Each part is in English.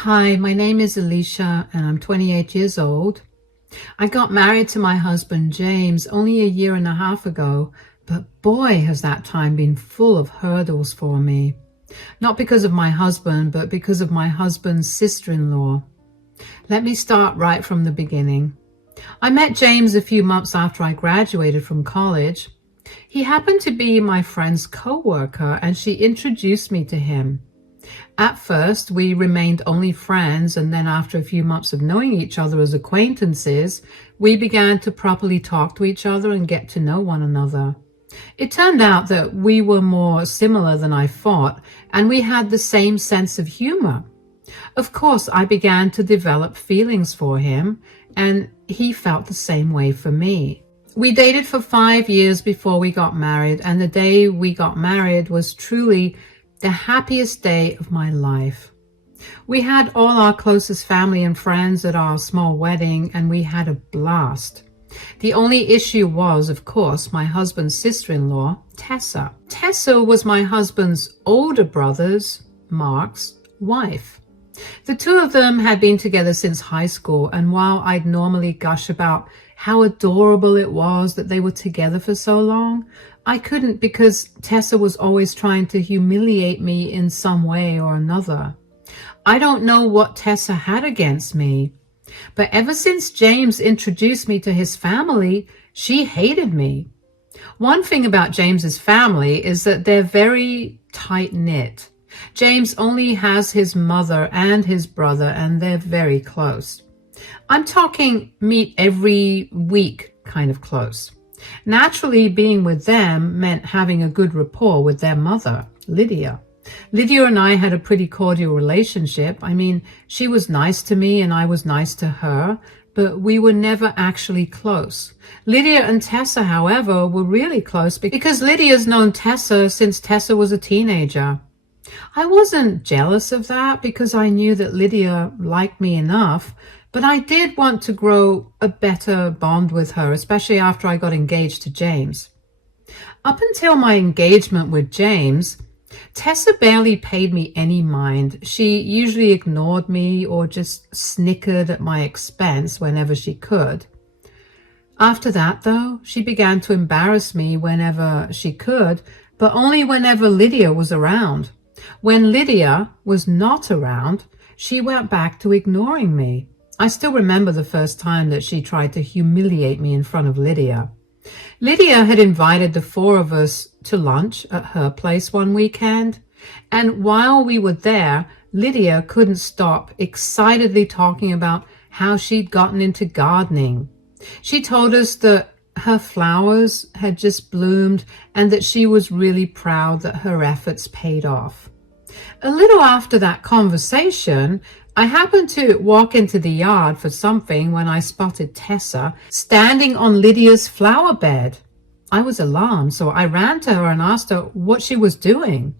Hi, my name is Alicia and I'm 28 years old. I got married to my husband James only a year and a half ago, but boy has that time been full of hurdles for me. Not because of my husband, but because of my husband's sister-in-law. Let me start right from the beginning. I met James a few months after I graduated from college. He happened to be my friend's co-worker and she introduced me to him. At first, we remained only friends, and then after a few months of knowing each other as acquaintances, we began to properly talk to each other and get to know one another. It turned out that we were more similar than I thought, and we had the same sense of humor. Of course, I began to develop feelings for him, and he felt the same way for me. We dated for 5 years before we got married, and the day we got married was truly the happiest day of my life. We had all our closest family and friends at our small wedding, and we had a blast. The only issue was, of course, my husband's sister-in-law, Tessa. Tessa was my husband's older brother's, Mark's, wife. The two of them had been together since high school, and while I'd normally gush about how adorable it was that they were together for so long, I couldn't because Tessa was always trying to humiliate me in some way or another. I don't know what Tessa had against me, but ever since James introduced me to his family, she hated me. One thing about James's family is that they're very tight-knit. James only has his mother and his brother, and they're very close. I'm talking meet every week kind of close. Naturally, being with them meant having a good rapport with their mother, Lydia. Lydia and I had a pretty cordial relationship. I mean, she was nice to me and I was nice to her, but we were never actually close. Lydia and Tessa, however, were really close because Lydia's known Tessa since Tessa was a teenager. I wasn't jealous of that because I knew that Lydia liked me enough, but I did want to grow a better bond with her, especially after I got engaged to James. Up until my engagement with James, Tessa barely paid me any mind. She usually ignored me or just snickered at my expense whenever she could. After that, though, she began to embarrass me whenever she could, but only whenever Lydia was around. When Lydia was not around, she went back to ignoring me. I still remember the first time that she tried to humiliate me in front of Lydia. Lydia had invited the four of us to lunch at her place one weekend, and while we were there, Lydia couldn't stop excitedly talking about how she'd gotten into gardening. She told us that her flowers had just bloomed and that she was really proud that her efforts paid off. A little after that conversation, I happened to walk into the yard for something when I spotted Tessa standing on Lydia's flower bed. I was alarmed, so I ran to her and asked her what she was doing.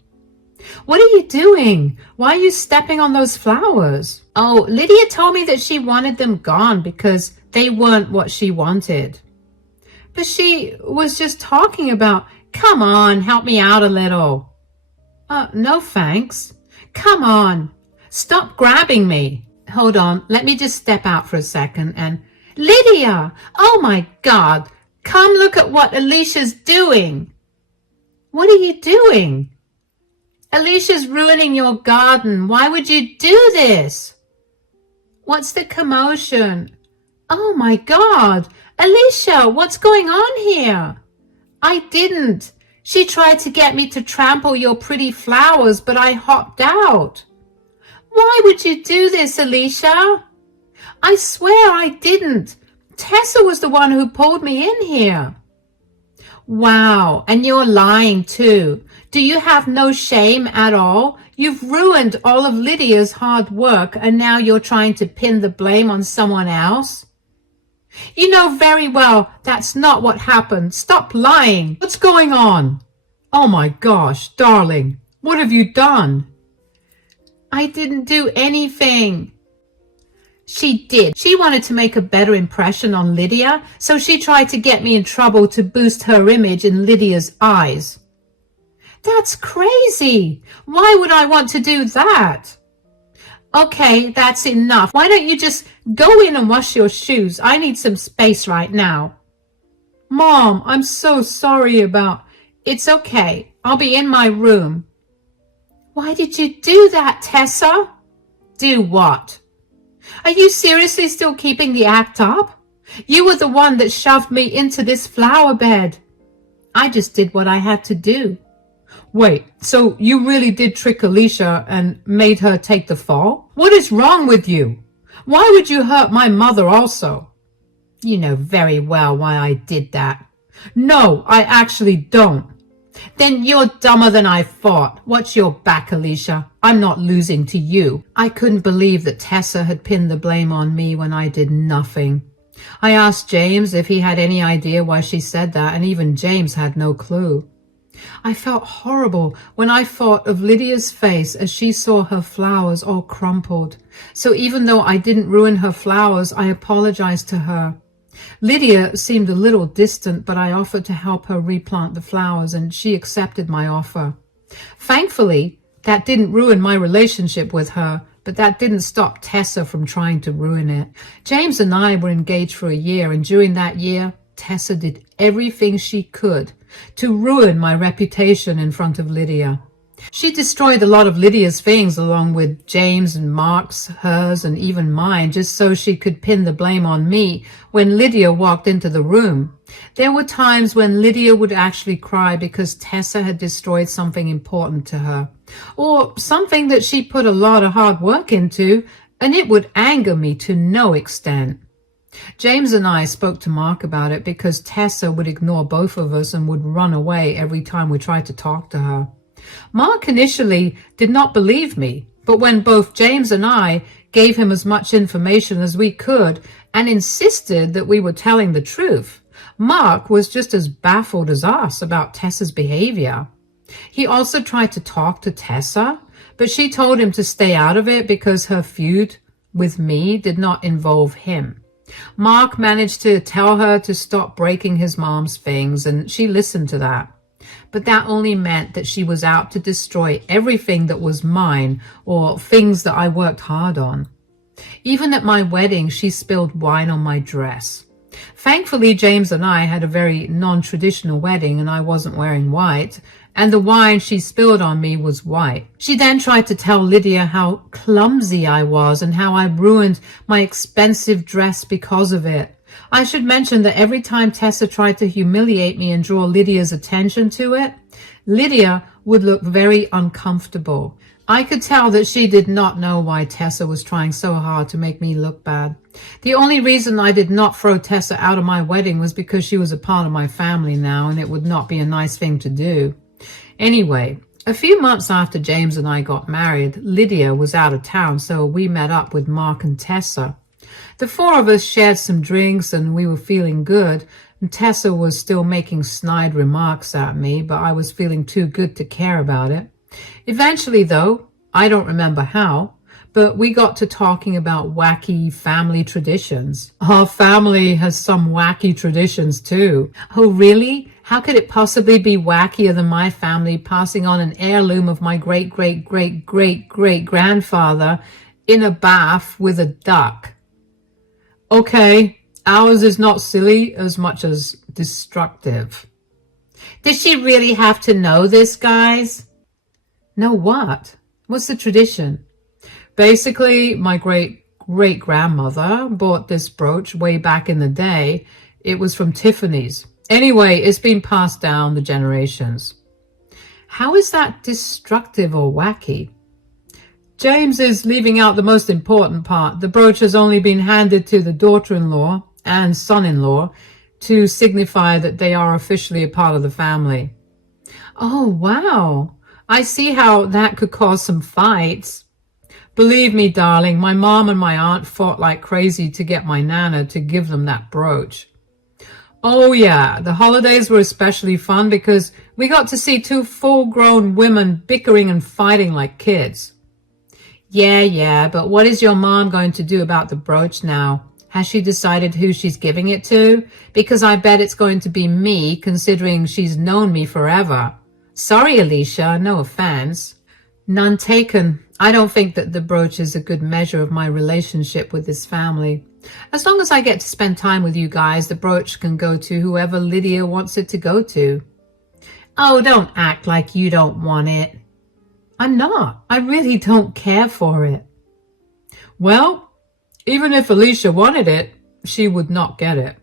"What are you doing? Why are you stepping on those flowers?" "Oh, Lydia told me that she wanted them gone because they weren't what she wanted." "But she was just talking about, come on, help me out a little." No thanks. Come on. Stop grabbing me. Hold on, let me just step out for a second and... Lydia! Oh my God! Come look at what Alicia's doing. What are you doing? Alicia's ruining your garden. Why would you do this? What's the commotion? Oh my God! Alicia, what's going on here? I didn't. She tried to get me to trample your pretty flowers, but I hopped out. Why would you do this, Alicia? I swear I didn't. Tessa was the one who pulled me in here. Wow, and you're lying too. Do you have no shame at all? You've ruined all of Lydia's hard work and now you're trying to pin the blame on someone else? You know very well that's not what happened. Stop lying. What's going on? Oh my gosh, darling, what have you done? I didn't do anything. She did. She wanted to make a better impression on Lydia, so she tried to get me in trouble to boost her image in Lydia's eyes. That's crazy. Why would I want to do that? Okay, that's enough. Why don't you just go in and wash your shoes? I need some space right now. Mom, I'm so sorry about... It's okay. I'll be in my room. Why did you do that, Tessa? Do what? Are you seriously still keeping the act up? You were the one that shoved me into this flower bed. I just did what I had to do. Wait, so you really did trick Alicia and made her take the fall? What is wrong with you? Why would you hurt my mother also? You know very well why I did that. No, I actually don't. Then you're dumber than I thought. Watch your back, Alicia. I'm not losing to you. I couldn't believe that Tessa had pinned the blame on me when I did nothing. I asked James if he had any idea why she said that, and even James had no clue. I felt horrible when I thought of Lydia's face as she saw her flowers all crumpled. So even though I didn't ruin her flowers, I apologized to her. Lydia seemed a little distant, but I offered to help her replant the flowers, and she accepted my offer. Thankfully, that didn't ruin my relationship with her, but that didn't stop Tessa from trying to ruin it. James and I were engaged for a year, and during that year, Tessa did everything she could to ruin my reputation in front of Lydia. She destroyed a lot of Lydia's things along with James and Mark's, hers, and even mine, just so she could pin the blame on me when Lydia walked into the room. There were times when Lydia would actually cry because Tessa had destroyed something important to her, or something that she put a lot of hard work into, and it would anger me to no extent. James and I spoke to Mark about it because Tessa would ignore both of us and would run away every time we tried to talk to her. Mark initially did not believe me, but when both James and I gave him as much information as we could and insisted that we were telling the truth, Mark was just as baffled as us about Tessa's behavior. He also tried to talk to Tessa, but she told him to stay out of it because her feud with me did not involve him. Mark managed to tell her to stop breaking his mom's things, and she listened to that. But that only meant that she was out to destroy everything that was mine or things that I worked hard on. Even at my wedding, she spilled wine on my dress. Thankfully, James and I had a very non-traditional wedding and I wasn't wearing white, and the wine she spilled on me was white. She then tried to tell Lydia how clumsy I was and how I ruined my expensive dress because of it. I should mention that every time Tessa tried to humiliate me and draw Lydia's attention to it, Lydia would look very uncomfortable. I could tell that she did not know why Tessa was trying so hard to make me look bad. The only reason I did not throw Tessa out of my wedding was because she was a part of my family now, and it would not be a nice thing to do. Anyway, a few months after James and I got married, Lydia was out of town, so we met up with Mark and Tessa. The four of us shared some drinks and we were feeling good, and Tessa was still making snide remarks at me, but I was feeling too good to care about it. Eventually, though, I don't remember how, but we got to talking about wacky family traditions. Our family has some wacky traditions too. Oh, really? How could it possibly be wackier than my family passing on an heirloom of my great-great-great-great-great-grandfather in a bath with a duck? Okay, ours is not silly as much as destructive. Did she really have to know this, guys? Know what? What's the tradition? Basically, my great-great-grandmother bought this brooch way back in the day. It was from Tiffany's. Anyway, it's been passed down the generations. How is that destructive or wacky? James is leaving out the most important part. The brooch has only been handed to the daughter-in-law and son-in-law to signify that they are officially a part of the family. Oh, wow. I see how that could cause some fights. Believe me, darling, my mom and my aunt fought like crazy to get my Nana to give them that brooch. Oh yeah, the holidays were especially fun because we got to see two full-grown women bickering and fighting like kids. Yeah, but what is your mom going to do about the brooch now? Has she decided who she's giving it to? Because I bet it's going to be me, considering she's known me forever. Sorry, Alicia, no offense. None taken. I don't think that the brooch is a good measure of my relationship with this family. As long as I get to spend time with you guys, the brooch can go to whoever Lydia wants it to go to. Oh, don't act like you don't want it. I'm not. I really don't care for it. Well, even if Alicia wanted it, she would not get it.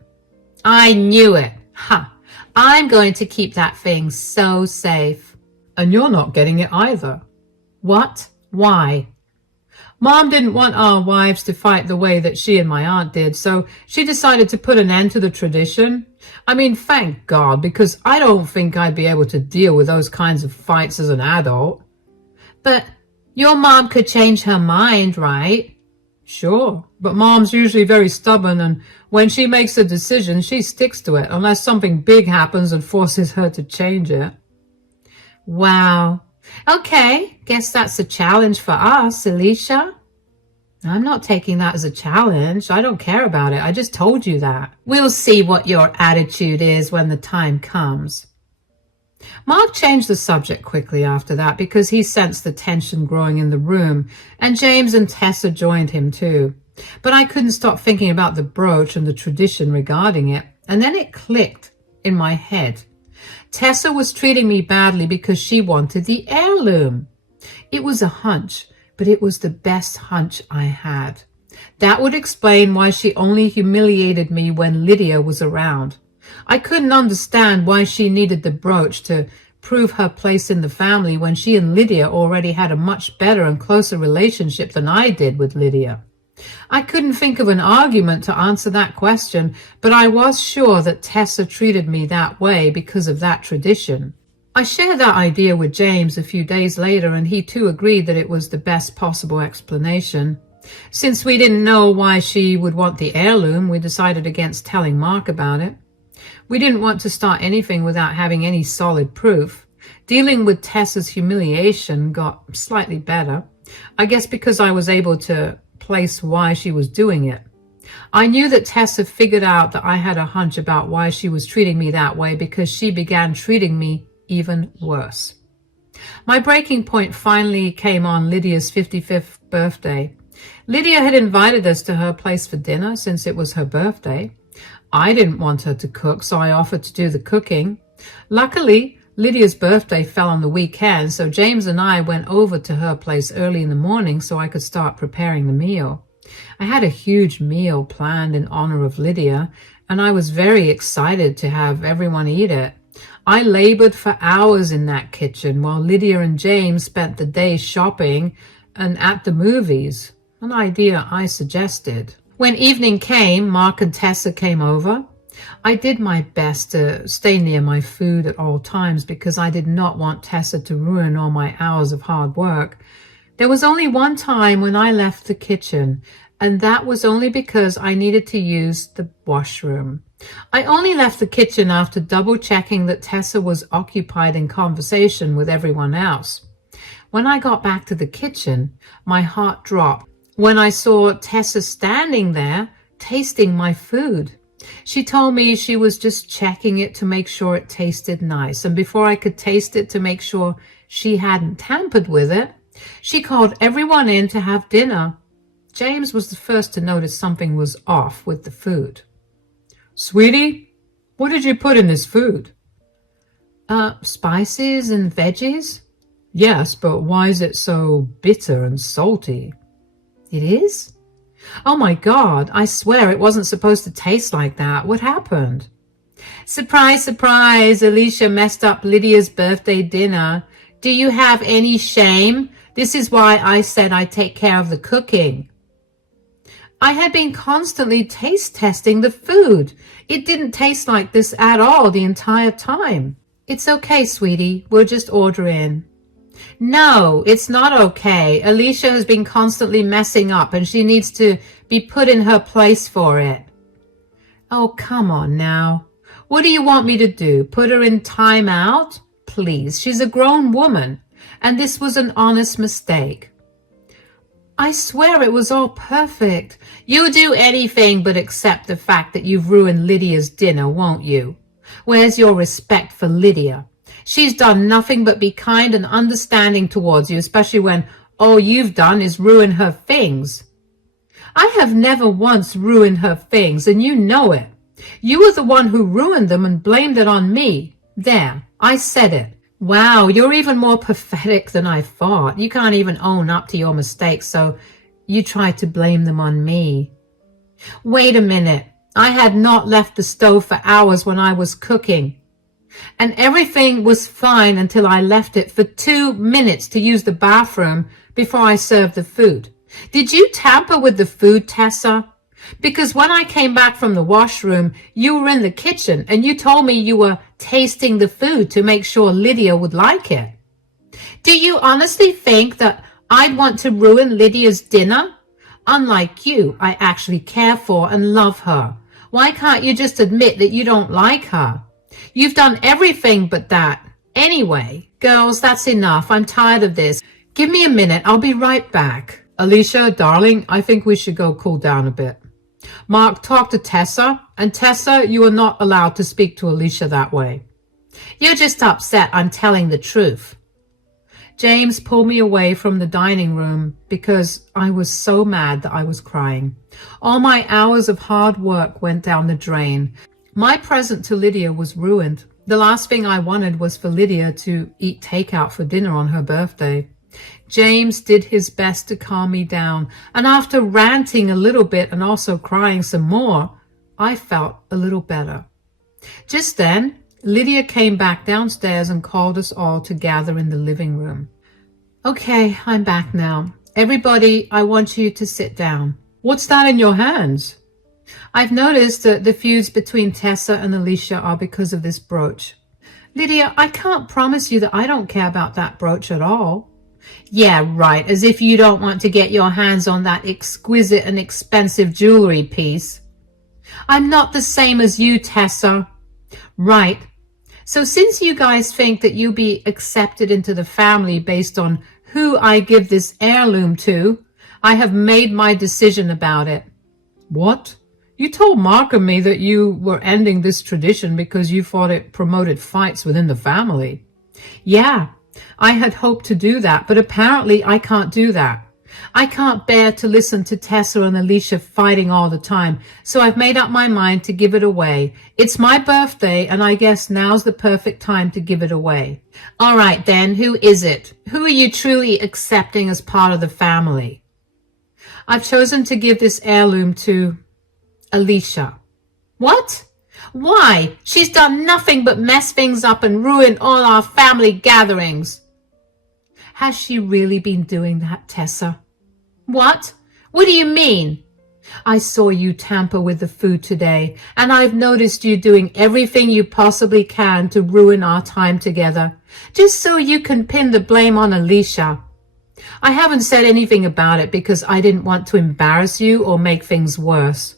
I knew it. Ha! I'm going to keep that thing so safe. And you're not getting it either. What? Why? Mom didn't want our wives to fight the way that she and my aunt did, so she decided to put an end to the tradition. I mean, thank God, because I don't think I'd be able to deal with those kinds of fights as an adult. But your mom could change her mind, right? Sure, but Mom's usually very stubborn, and when she makes a decision, she sticks to it, unless something big happens and forces her to change it. Wow. Okay, guess that's a challenge for us, Alicia. I'm not taking that as a challenge. I don't care about it. I just told you that. We'll see what your attitude is when the time comes. Mark changed the subject quickly after that because he sensed the tension growing in the room, and James and Tessa joined him too. But I couldn't stop thinking about the brooch and the tradition regarding it, and then it clicked in my head. Tessa was treating me badly because she wanted the heirloom. It was a hunch, but it was the best hunch I had. That would explain why she only humiliated me when Lydia was around. I couldn't understand why she needed the brooch to prove her place in the family when she and Lydia already had a much better and closer relationship than I did with Lydia. I couldn't think of an argument to answer that question, but I was sure that Tessa treated me that way because of that tradition. I shared that idea with James a few days later, and he too agreed that it was the best possible explanation. Since we didn't know why she would want the heirloom, we decided against telling Mark about it. We didn't want to start anything without having any solid proof. Dealing with Tessa's humiliation got slightly better, I guess because I was able to place why she was doing it. I knew that Tessa figured out that I had a hunch about why she was treating me that way because she began treating me even worse. My breaking point finally came on Lydia's 55th birthday. Lydia had invited us to her place for dinner since it was her birthday. I didn't want her to cook, so I offered to do the cooking. Luckily, Lydia's birthday fell on the weekend, so James and I went over to her place early in the morning so I could start preparing the meal. I had a huge meal planned in honor of Lydia, and I was very excited to have everyone eat it. I labored for hours in that kitchen while Lydia and James spent the day shopping and at the movies, an idea I suggested. When evening came, Mark and Tessa came over. I did my best to stay near my food at all times because I did not want Tessa to ruin all my hours of hard work. There was only one time when I left the kitchen, and that was only because I needed to use the washroom. I only left the kitchen after double-checking that Tessa was occupied in conversation with everyone else. When I got back to the kitchen, my heart dropped when I saw Tessa standing there, tasting my food. She told me she was just checking it to make sure it tasted nice, and before I could taste it to make sure she hadn't tampered with it, she called everyone in to have dinner. James was the first to notice something was off with the food. Sweetie, what did you put in this food? Spices and veggies? Yes, but why is it so bitter and salty? It is? Oh my God, I swear it wasn't supposed to taste like that. What happened? Surprise, surprise, Alicia messed up Lydia's birthday dinner. Do you have any shame? This is why I said I'd take care of the cooking. I had been constantly taste testing the food. It didn't taste like this at all the entire time. It's okay, sweetie. We'll just order in. No, it's not okay. Alicia has been constantly messing up and she needs to be put in her place for it. Oh, come on now. What do you want me to do? Put her in time out? Please, she's a grown woman, and this was an honest mistake. I swear it was all perfect. You'll do anything but accept the fact that you've ruined Lydia's dinner, won't you? Where's your respect for Lydia? She's done nothing but be kind and understanding towards you, especially when all you've done is ruin her things. I have never once ruined her things, and you know it. You were the one who ruined them and blamed it on me. There, I said it. Wow, you're even more pathetic than I thought. You can't even own up to your mistakes, so you try to blame them on me. Wait a minute. I had not left the stove for hours when I was cooking. And everything was fine until I left it for 2 minutes to use the bathroom before I served the food. Did you tamper with the food, Tessa? Because when I came back from the washroom, you were in the kitchen and you told me you were tasting the food to make sure Lydia would like it. Do you honestly think that I'd want to ruin Lydia's dinner? Unlike you, I actually care for and love her. Why can't you just admit that you don't like her? You've done everything but that. Anyway, girls, that's enough. I'm tired of this. Give me a minute. I'll be right back. Alicia, darling, I think we should go cool down a bit. Mark, talk to Tessa. And Tessa, you are not allowed to speak to Alicia that way. You're just upset I'm telling the truth. James pulled me away from the dining room because I was so mad that I was crying. All my hours of hard work went down the drain. My present to Lydia was ruined. The last thing I wanted was for Lydia to eat takeout for dinner on her birthday. James did his best to calm me down, and after ranting a little bit and also crying some more, I felt a little better. Just then, Lydia came back downstairs and called us all to gather in the living room. Okay, I'm back now. Everybody, I want you to sit down. What's that in your hands? I've noticed that the feuds between Tessa and Alicia are because of this brooch. Lydia, I can't promise you that I don't care about that brooch at all. Yeah, right, as if you don't want to get your hands on that exquisite and expensive jewelry piece. I'm not the same as you, Tessa. Right. So since you guys think that you'll be accepted into the family based on who I give this heirloom to, I have made my decision about it. What? You told Mark and me that you were ending this tradition because you thought it promoted fights within the family. Yeah, I had hoped to do that, but apparently I can't do that. I can't bear to listen to Tessa and Alicia fighting all the time, so I've made up my mind to give it away. It's my birthday, and I guess now's the perfect time to give it away. All right, then, who is it? Who are you truly accepting as part of the family? I've chosen to give this heirloom to Alicia. What? Why? She's done nothing but mess things up and ruin all our family gatherings. Has she really been doing that, Tessa? What? What do you mean? I saw you tamper with the food today, and I've noticed you doing everything you possibly can to ruin our time together, just so you can pin the blame on Alicia. I haven't said anything about it because I didn't want to embarrass you or make things worse.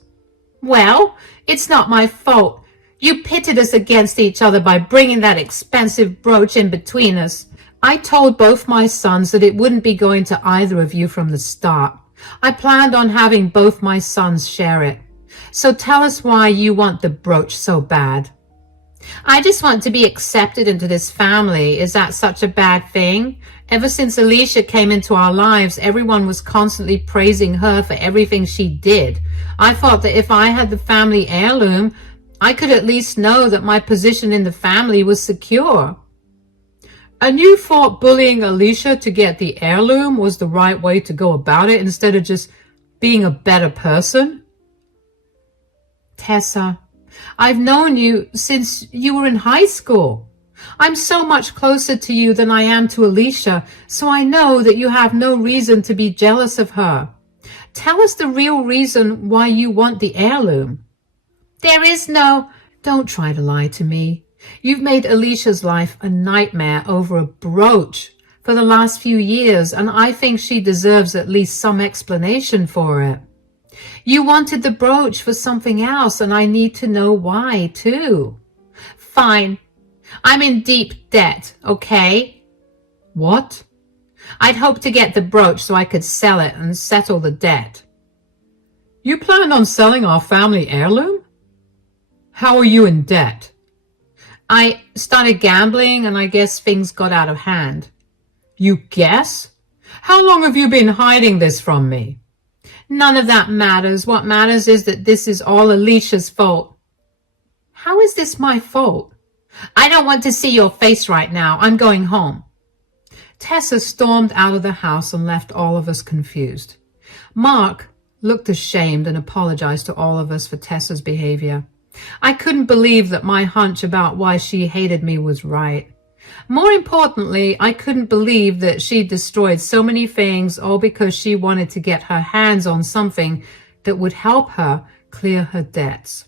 Well, it's not my fault. You pitted us against each other by bringing that expensive brooch in between us. I told both my sons that it wouldn't be going to either of you from the start. I planned on having both my sons share it. So tell us why you want the brooch so bad. I just want to be accepted into this family. Is that such a bad thing? Ever since Alicia came into our lives, everyone was constantly praising her for everything she did. I thought that if I had the family heirloom, I could at least know that my position in the family was secure. And you thought bullying Alicia to get the heirloom was the right way to go about it instead of just being a better person? Tessa, I've known you since you were in high school. I'm so much closer to you than I am to Alicia, so I know that you have no reason to be jealous of her. Tell us the real reason why you want the heirloom. There is no... Don't try to lie to me. You've made Alicia's life a nightmare over a brooch for the last few years, and I think she deserves at least some explanation for it. You wanted the brooch for something else, and I need to know why, too. Fine. I'm in deep debt, okay? What? I'd hoped to get the brooch so I could sell it and settle the debt. You planned on selling our family heirloom? How are you in debt? I started gambling, and I guess things got out of hand. You guess? How long have you been hiding this from me? None of that matters. What matters is that this is all Alicia's fault. How is this my fault? I don't want to see your face right now. I'm going home. Tessa stormed out of the house and left all of us confused. Mark looked ashamed and apologized to all of us for Tessa's behavior. I couldn't believe that my hunch about why she hated me was right. More importantly, I couldn't believe that she destroyed so many things all because she wanted to get her hands on something that would help her clear her debts.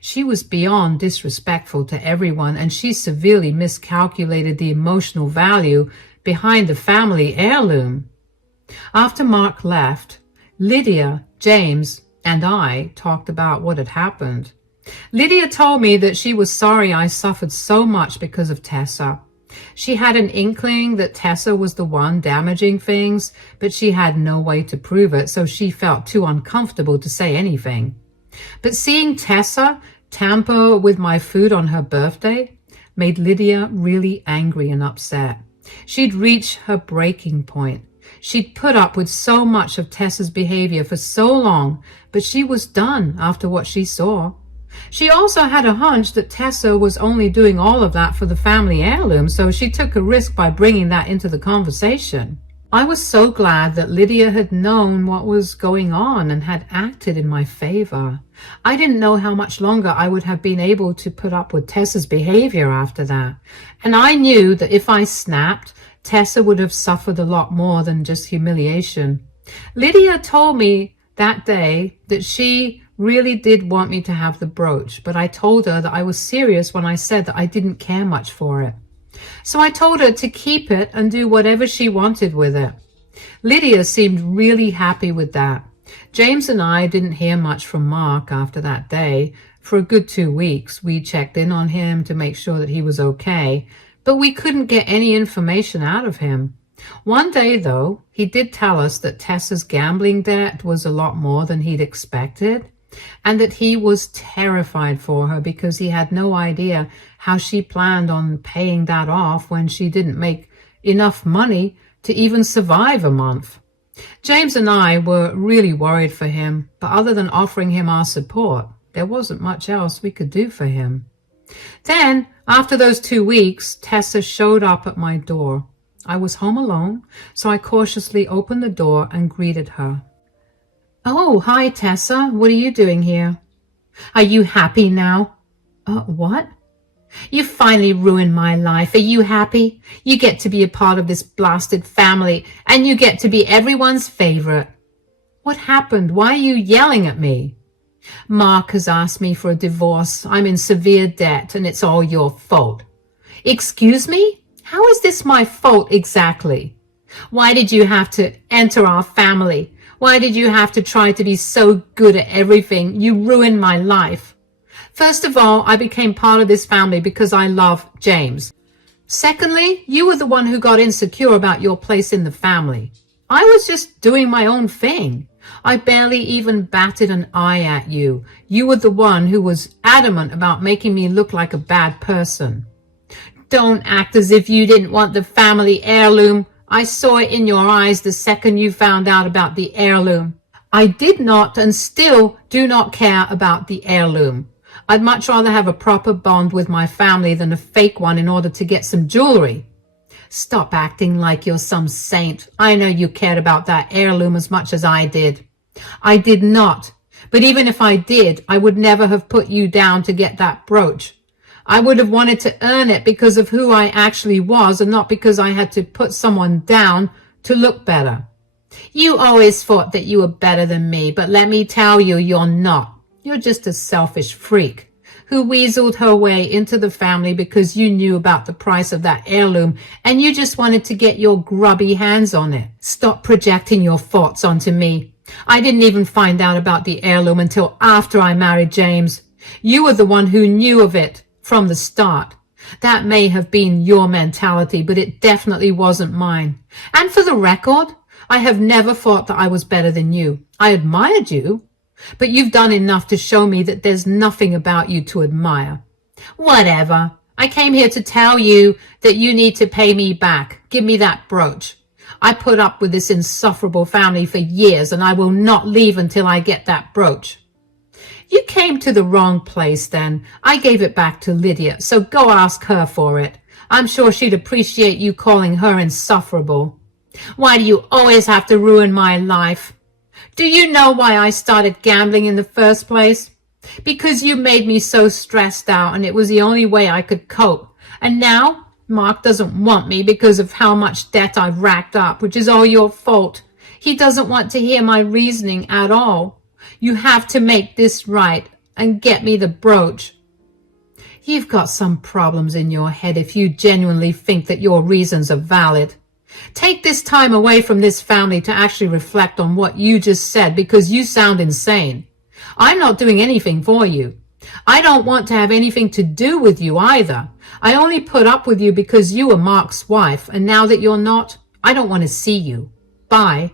She was beyond disrespectful to everyone, and she severely miscalculated the emotional value behind the family heirloom. After Mark left, Lydia, James, and I talked about what had happened. Lydia told me that she was sorry I suffered so much because of Tessa. She had an inkling that Tessa was the one damaging things, but she had no way to prove it, so she felt too uncomfortable to say anything. But seeing Tessa tamper with my food on her birthday made Lydia really angry and upset. She'd reached her breaking point. She'd put up with so much of Tessa's behavior for so long, but she was done after what she saw. She also had a hunch that Tessa was only doing all of that for the family heirloom, so she took a risk by bringing that into the conversation. I was so glad that Lydia had known what was going on and had acted in my favor. I didn't know how much longer I would have been able to put up with Tessa's behavior after that. And I knew that if I snapped, Tessa would have suffered a lot more than just humiliation. Lydia told me that day that she really did want me to have the brooch, but I told her that I was serious when I said that I didn't care much for it. So I told her to keep it and do whatever she wanted with it. Lydia seemed really happy with that. James and I didn't hear much from Mark after that day. For a good 2 weeks, we checked in on him to make sure that he was okay, but we couldn't get any information out of him. One day, though, he did tell us that Tessa's gambling debt was a lot more than he'd expected, and that he was terrified for her because he had no idea how she planned on paying that off when she didn't make enough money to even survive a month. James and I were really worried for him, but other than offering him our support, there wasn't much else we could do for him. Then, after those 2 weeks, Tessa showed up at my door. I was home alone, so I cautiously opened the door and greeted her. "Oh, hi, Tessa. What are you doing here?" "Are you happy now?" What? "You finally ruined my life. Are you happy? You get to be a part of this blasted family, and you get to be everyone's favorite." "What happened? Why are you yelling at me?" "Mark has asked me for a divorce. I'm in severe debt, and it's all your fault." "Excuse me? How is this my fault exactly? Why did you have to enter our family? Why did you have to try to be so good at everything? You ruined my life. First of all, I became part of this family because I love James. Secondly, you were the one who got insecure about your place in the family. I was just doing my own thing. I barely even batted an eye at you. You were the one who was adamant about making me look like a bad person. Don't act as if you didn't want the family heirloom. I saw it in your eyes the second you found out about the heirloom. I did not and still do not care about the heirloom. I'd much rather have a proper bond with my family than a fake one in order to get some jewelry. Stop acting like you're some saint. I know you cared about that heirloom as much as I did. I did not. But even if I did, I would never have put you down to get that brooch. I would have wanted to earn it because of who I actually was and not because I had to put someone down to look better. You always thought that you were better than me, but let me tell you, you're not. You're just a selfish freak who weaseled her way into the family because you knew about the price of that heirloom and you just wanted to get your grubby hands on it. Stop projecting your thoughts onto me. I didn't even find out about the heirloom until after I married James. You were the one who knew of it from the start. That may have been your mentality, but it definitely wasn't mine. And for the record, I have never thought that I was better than you. I admired you, but you've done enough to show me that there's nothing about you to admire. Whatever. I came here to tell you that you need to pay me back. Give me that brooch. I put up with this insufferable family for years, and I will not leave until I get that brooch." "You came to the wrong place then. I gave it back to Lydia, so go ask her for it. I'm sure she'd appreciate you calling her insufferable." "Why do you always have to ruin my life? Do you know why I started gambling in the first place? Because you made me so stressed out, and it was the only way I could cope. And now Mark doesn't want me because of how much debt I've racked up, which is all your fault. He doesn't want to hear my reasoning at all. You have to make this right and get me the brooch." You've got some problems in your head if you genuinely think that your reasons are valid. Take this time away from this family to actually reflect on what you just said, because you sound insane. I'm not doing anything for you. I don't want to have anything to do with you either. I only put up with you because you were Mark's wife, and now that you're not, I don't want to see you. Bye.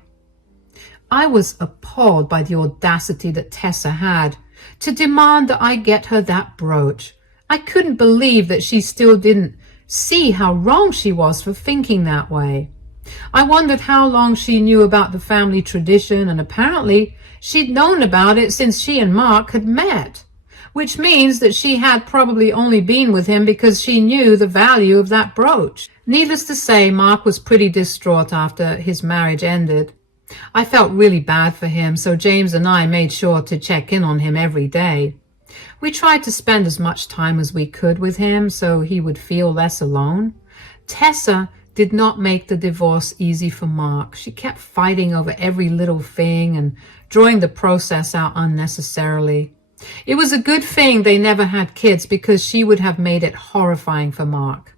I was appalled by the audacity that Tessa had to demand that I get her that brooch. I couldn't believe that she still didn't see how wrong she was for thinking that way. I wondered how long she knew about the family tradition, and apparently she'd known about it since she and Mark had met, which means that she had probably only been with him because she knew the value of that brooch. Needless to say, Mark was pretty distraught after his marriage ended. I felt really bad for him, so James and I made sure to check in on him every day. We tried to spend as much time as we could with him so he would feel less alone. Tessa did not make the divorce easy for Mark. She kept fighting over every little thing and drawing the process out unnecessarily. It was a good thing they never had kids, because she would have made it horrifying for Mark.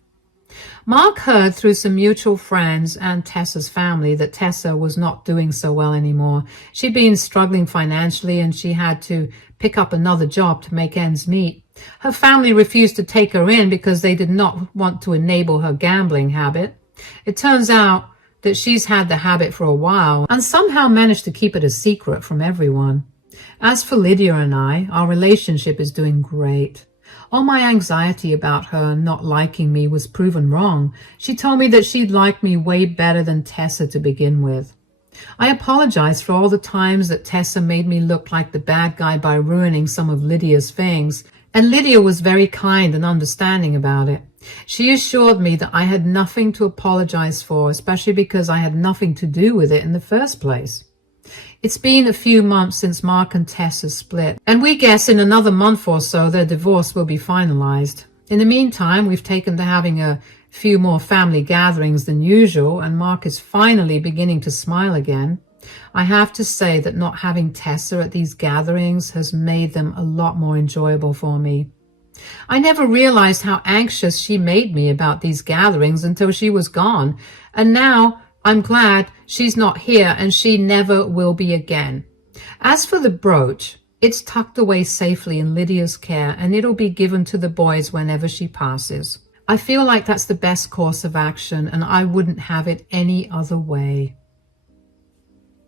Mark heard through some mutual friends and Tessa's family that Tessa was not doing so well anymore. She'd been struggling financially, and she had to pick up another job to make ends meet. Her family refused to take her in because they did not want to enable her gambling habit. It turns out that she's had the habit for a while and somehow managed to keep it a secret from everyone. As for Lydia and I, our relationship is doing great. All my anxiety about her not liking me was proven wrong. She told me that she'd like me way better than Tessa to begin with. I apologize for all the times that Tessa made me look like the bad guy by ruining some of Lydia's things, and Lydia was very kind and understanding about it. She assured me that I had nothing to apologize for, especially because I had nothing to do with it in the first place. It's been a few months since Mark and Tessa split, and we guess in another month or so their divorce will be finalized. In the meantime, we've taken to having a few more family gatherings than usual, and Mark is finally beginning to smile again. I have to say that not having Tessa at these gatherings has made them a lot more enjoyable for me. I never realized how anxious she made me about these gatherings until she was gone, and now I'm glad she's not here, and she never will be again. As for the brooch, it's tucked away safely in Lydia's care, and it'll be given to the boys whenever she passes. I feel like that's the best course of action, and I wouldn't have it any other way.